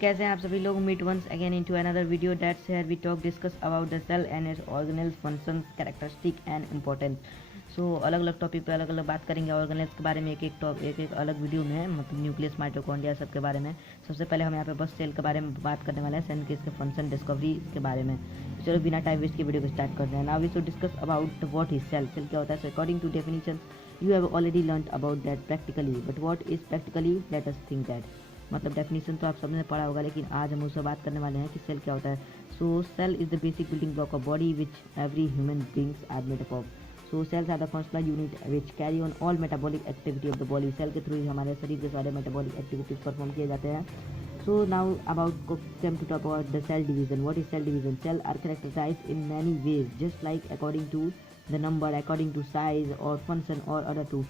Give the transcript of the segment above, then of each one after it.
कैसे हैं आप सभी लोग। Meet once again into another video that's here we talk discuss about the cell and its organelles functions characteristic and importance. So अलग अलग topic पे अलग अलग बात करेंगे ऑर्गेनेल्स के बारे में एक अलग वीडियो में, मतलब न्यूक्लियस माइटोकॉन्ड्रिया सब के बारे में। सबसे पहले हम यहाँ पे बस सेल के बारे में बात करने वाले हैं, सेल के इसके फंक्शन डिस्कवरी के बारे में। तो चलो बिना टाइम वेस्ट की वीडियो को स्टार्ट करते हैं। Now we should discuss about what is cell. Cell क्या होता है? According to definition you have already learned about that practically, but what is practically, let us think that। मतलब definition तो आप सबने पढ़ा होगा, लेकिन आज हम उससे बात करने वाले हैं कि सेल क्या होता है। So cell is the basic building block of body which every human beings are made up of. So cells are the functional unit which carry on all metabolic activity of the body. Cell के through ही हमारे शरीर के सारे metabolic activities perform किए जाते हैं। So now about come to talk about the cell division. What is cell division? Cell are characterized in many ways just like according to the number, according to size और function और other two.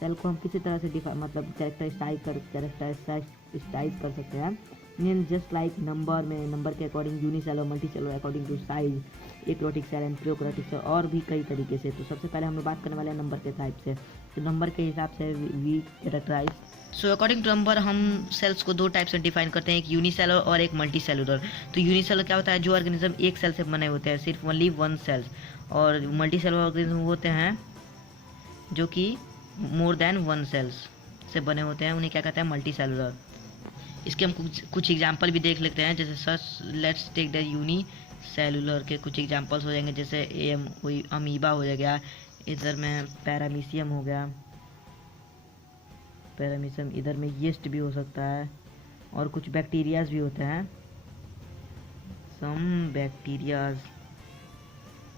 Cell को हम किसी तरह से मतलब characterise कर सकते हैं। मीन जस्ट लाइक नंबर के according unicellular, multicellular according to size, eukaryotic cell and prokaryotic cell और भी कई तरीके से। तो सबसे पहले हम लोग बात करने वाले हैं नंबर के टाइप से। तो नंबर के हिसाब से we characterize. So according to number हम सेल्स को दो टाइप से डिफाइन करते हैं, एक यूनिसेलुलर और एक मल्टीसेलुलर। तो यूनिसेलुलर क्या होता है? जो ऑर्गेनिज्म एक सेल से बने होते हैं, सिर्फ ओनली वन सेल्स। और मल्टीसेलुलर ऑर्गेनिज्म होते हैं जो कि मोर देन वन सेल्स से बने होते हैं, उन्हें क्या कहते हैं? Multicellular. इसके हम कुछ एग्जांपल भी देख लेते हैं, जैसे such let's take the unicellular के कुछ एग्जांपल्स हो जाएंगे, जैसे अमीबा हो जाएगा, इधर में पैरामीशियम हो गया, पैरामीशियम, इधर में यीस्ट भी हो सकता है, और कुछ बैक्टीरियाज भी होते हैं, सम बैक्टीरियाज।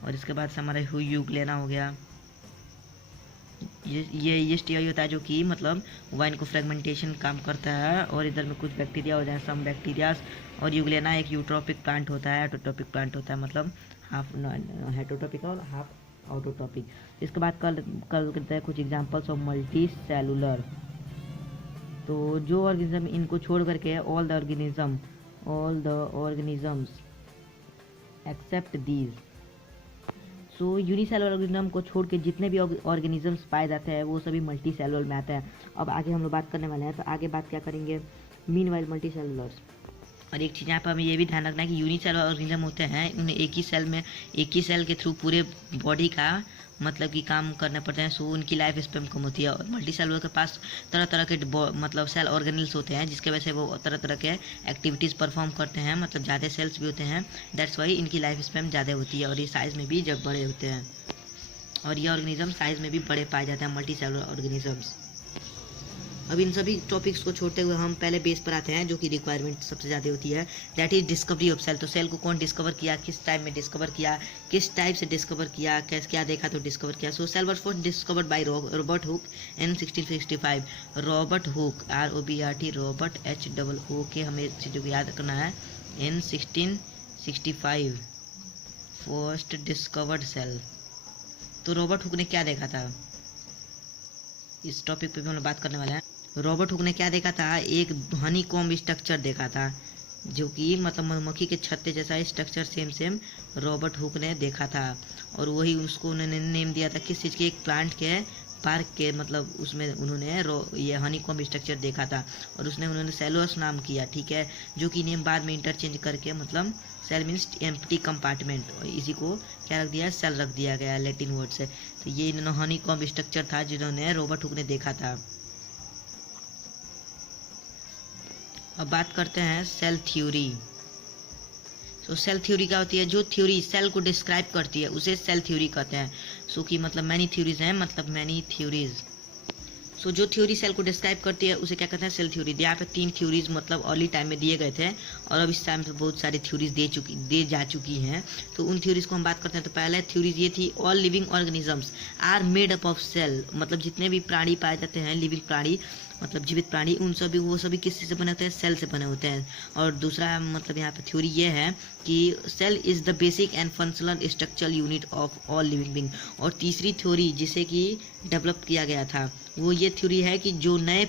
और इसके बाद से हमारा यूग्लेना हो गया। ये यीस्ट यही होता है जो कि मतलब वाइन को फ्रेगमेंटेशन काम करता है। और इधर में कुछ बैक्टीरिया हो जाए, सम बैक्टीरियाज। और यूग्लेना एक यूट्रोपिक प्लांट होता है, हेटरोटॉपिक प्लांट होता है, मतलब हाफ हेटरोटॉपिक और हाफ ऑटोटॉपिक। इसके बाद कल करते हैं कुछ एग्जांपल्स ऑफ मल्टी सेलुलर। तो जो ऑर्गेनिज्म इनको छोड़ करके all the organisms except these. So unicellular organism को छोड़ के जितने भी ऑर्गेनिजम्स पाए जाते हैं वो सभी मल्टी सेलुलर में आते हैं। अब आगे हम लोग बात करने वाले हैं, तो आगे बात क्या करेंगे? Meanwhile multicellulars. और एक चीज़ यहाँ पर हमें ये भी ध्यान रखना है कि यूनिसेलुलर ऑर्गेनिज्म होते हैं, उन्हें एक ही सेल के थ्रू पूरे बॉडी का मतलब कि काम करने पड़ते हैं। सो उनकी लाइफ स्पैन कम होती है। और मल्टी सेलुलर के पास तरह तरह के मतलब सेल ऑर्गेनल्स होते हैं, जिसके वजह से वो तरह तरह के एक्टिविटीज़ परफॉर्म करते हैं, मतलब ज़्यादा सेल्स भी होते हैं। दैट्स वाई इनकी लाइफ स्पैन ज़्यादा होती है, और ये साइज़ में भी जब बड़े होते हैं। और ये ऑर्गेनिज्म साइज़ में भी बड़े पाए जाते हैं, मल्टी सेलुलर ऑर्गेनिजम्स। अब इन सभी टॉपिक्स को छोड़ते हुए हम पहले बेस पर आते हैं, जो कि रिक्वायरमेंट सबसे ज़्यादा होती है, that is discovery of cell. तो सेल को कौन डिस्कवर किया, किस टाइम में डिस्कवर किया, किस टाइप से डिस्कवर किया, कैसे क्या देखा तो डिस्कवर किया। So cell was first discovered by Robert Hooke in 1665। Robert Hooke, ROBRT, Robert HOOK, हमें चीज़ों को याद करना है। In 1665 first discovered cell. तो रॉबर्ट हुक ने क्या देखा था, इस टॉपिक पे भी हम लोग बात करने वाले हैं। रॉबर्ट हुक ने क्या देखा था? एक हनी कॉम्ब स्ट्रक्चर देखा था, जो कि मतलब मधुमक्खी के छत्ते जैसा स्ट्रक्चर सेम रॉबर्ट हुक ने देखा था। और वही उसको उन्होंने नेम दिया था किस चीज़ के? एक प्लांट के पार्क के, मतलब उसमें उन्होंने ये हनी कॉम्ब स्ट्रक्चर देखा था, और उन्होंने सेलोस नाम किया, ठीक है, जो कि नेम बाद में इंटरचेंज करके मतलब सेल मीन्स एम्प्टी कंपार्टमेंट, और इसी को क्या रख दिया? सेल रख दिया गया, लैटिन वर्ड से। तो ये इन्होंने हनी कॉम्ब स्ट्रक्चर था जिन्होंने रॉबर्ट हुक ने देखा था। अब बात करते हैं सेल थ्योरी। तो सेल थ्योरी क्या होती है? जो थ्योरी सेल को डिस्क्राइब करती है उसे सेल थ्योरी कहते हैं। सो कि मतलब मैनी थ्योरीज हैं, मतलब मैनी थ्योरीज। सो जो थ्योरी सेल को डिस्क्राइब करती है उसे क्या कहते हैं? Cell theory. यहाँ पे 3 थ्योरीज मतलब अर्ली टाइम में दिए गए थे, और अब इस टाइम पे बहुत सारी थ्योरीज दे जा चुकी हैं। तो उन थ्योरीज को हम बात करते हैं। तो पहले थ्योरीज ये थी, all living organisms are made up of cell. मतलब जितने भी प्राणी पाए जाते हैं, लिविंग प्राणी मतलब जीवित प्राणी, वो सभी किस चीज़ से बने होते हैं? सेल से बने होते हैं। और दूसरा मतलब यहाँ पे थ्योरी ये है कि cell is the basic and functional structural unit of all living being. और तीसरी थ्योरी जिसे कि डेवलप किया गया था वो ये थ्योरी है कि जो नए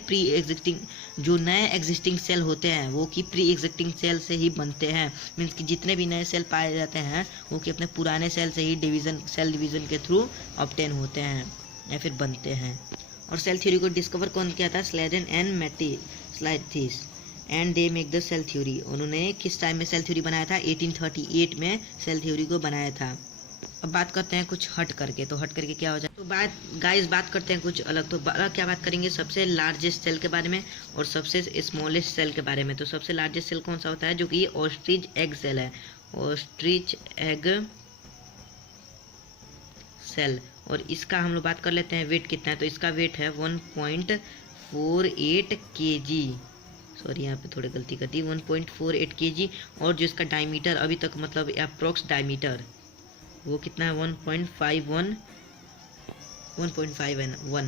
एग्जिस्टिंग सेल होते हैं वो कि प्री एग्जिस्टिंग सेल से ही बनते हैं। मीन्स कि जितने भी नए सेल पाए जाते हैं वो कि अपने पुराने सेल से ही सेल डिवीज़न के थ्रू ऑब्टेन होते हैं या फिर बनते हैं। और सेल थ्योरी को डिस्कवर कौन किया था? Schleiden and Matthias. And they make the cell theory. उन्होंने किस टाइम में सेल थ्योरी बनाया था? 1838 में सेल थ्योरी को बनाया था। अब बात करते हैं कुछ हट करके, तो हट करके क्या हो जाए, तो बात करते हैं कुछ अलग। तो क्या बात करेंगे? सबसे लार्जेस्ट सेल के बारे में और सबसे स्मॉलेस्ट सेल के बारे में। तो सबसे लार्जेस्ट सेल कौन सा होता है? जो कि ऑस्ट्रिच एग सेल है, ऑस्ट्रिच एग सेल। और इसका हम लोग बात कर लेते हैं वेट कितना है। तो इसका वेट है 1.48 kg। सॉरी, यहाँ पे थोड़ी गलती कर दी, 1.48 kg। और जो इसका डायमीटर अभी तक मतलब अप्रोक्स डायमीटर वो कितना है? 1.51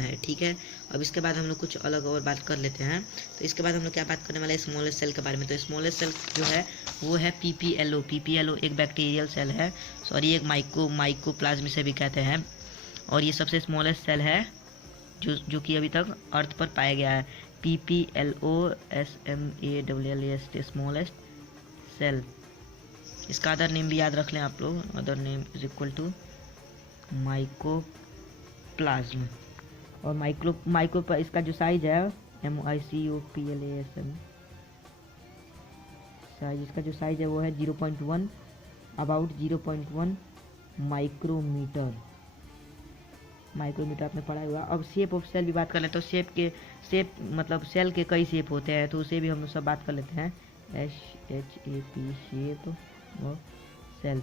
है। ठीक है। अब इसके बाद हम लोग कुछ अलग और बात कर लेते हैं। तो इसके बाद हम लोग क्या बात करने वाले हैं? स्मॉलेस्ट सेल के बारे में। तो स्मॉलेस्ट सेल जो है वो है पीपीएलओ। पीपीएलओ एक बैक्टीरियल सेल है, सॉरी एक माइकोप्लाज्म से भी कहते हैं। और ये सबसे स्मॉलेस्ट सेल है जो कि अभी तक अर्थ पर पाया गया है। PPLO SMALLAST smallest cell. इसका अदर नेम भी याद रख लें आप लोग। Other name is equal to mycoplasm. और माइक्रो इसका जो साइज है MICOPLASM साइज, इसका जो साइज है वो है 0.1 अबाउट 0.1 माइक्रोमीटर आपने पढ़ा हुआ। अब शेप ऑफ सेल भी बात कर लेते हैं। तो शेप मतलब सेल के कई शेप होते हैं, तो उसे भी हम लोग सब बात कर लेते हैं। SHAP शेप ऑफ सेल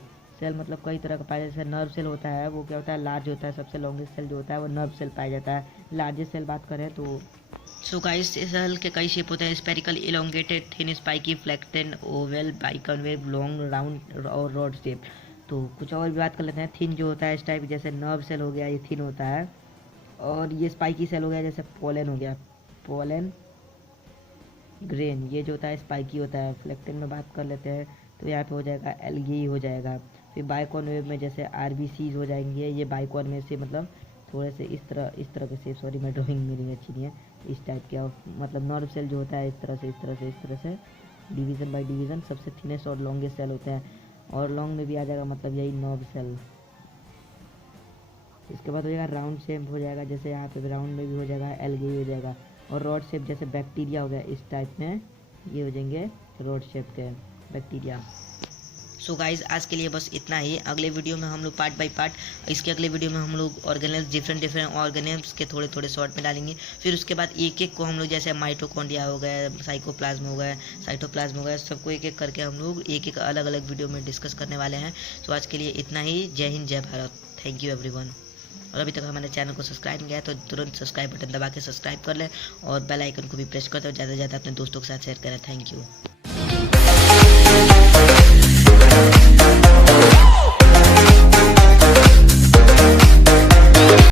मतलब कई तरह का पाया जाता है। जैसे नर्व सेल होता है, वो क्या होता है? लार्ज होता है। सबसे लॉन्गेस्ट सेल जो होता है वो नर्व सेल पाया जाता है। लार्जेस्ट सेल बात करें तो गाइस सेल के कई शेप होते हैं। Spherical, elongated, thin, spiky, flattened, oval, biconcave, long, round और रॉड शेप। तो कुछ और भी बात कर लेते हैं। थिन जो होता है इस टाइप, जैसे नर्व सेल हो गया, ये थिन होता है। और ये स्पाइकी सेल हो गया, जैसे पोलन हो गया, पोलन ग्रेन, ये जो होता है स्पाइकी होता है। फ्लैक्टेन में बात कर लेते हैं तो यहाँ पे हो जाएगा एल्गी हो जाएगा। फिर बाइकॉनवेव में जैसे RBCs हो जाएंगे। ये बाइकॉन में से मतलब थोड़े से इस तरह के शेप, सॉरी मैं ड्राइंग मेरी अच्छी नहीं है, इस टाइप के। मतलब नर्व सेल जो होता है इस तरह से डिवीज़न बाय डिवीज़न सबसे थिनेस्ट और लॉन्गेस्ट सेल होते हैं। और लॉन्ग में भी आ जाएगा मतलब यही नर्व सेल। इसके बाद हो जाएगा राउंड शेप हो जाएगा, जैसे यहाँ पे राउंड में भी हो जाएगा एल्गी हो जाएगा। और रॉड शेप जैसे बैक्टीरिया हो गया इस टाइप में, ये हो जाएंगे रॉड शेप के बैक्टीरिया। सो गाइज आज के लिए बस इतना ही। अगले वीडियो में हम लोग पार्ट बाय पार्ट, इसके अगले वीडियो में हम लोग ऑर्गेनिल्स, डिफरेंट ऑर्गेनिल्स के थोड़े शॉर्ट में डालेंगे। फिर उसके बाद एक एक को हम लोग जैसे माइटोकॉन्ड्रिया हो गया, साइकोप्लाज्म हो गया, साइटोप्लाज्म हो गया, सबको एक एक करके हम लोग एक एक अलग अलग वीडियो में डिस्कस करने वाले हैं। तो आज के लिए इतना ही। जय हिंद, जय भारत। Thank you everyone. और अभी तक हमारे चैनल को सब्सक्राइब नहीं किया है तो तुरंत सब्सक्राइब बटन दबा के सब्सक्राइब कर लें और बेल आइकन को भी प्रेस कर दें और ज़्यादा से ज़्यादा अपने दोस्तों के साथ शेयर करें। Thank you.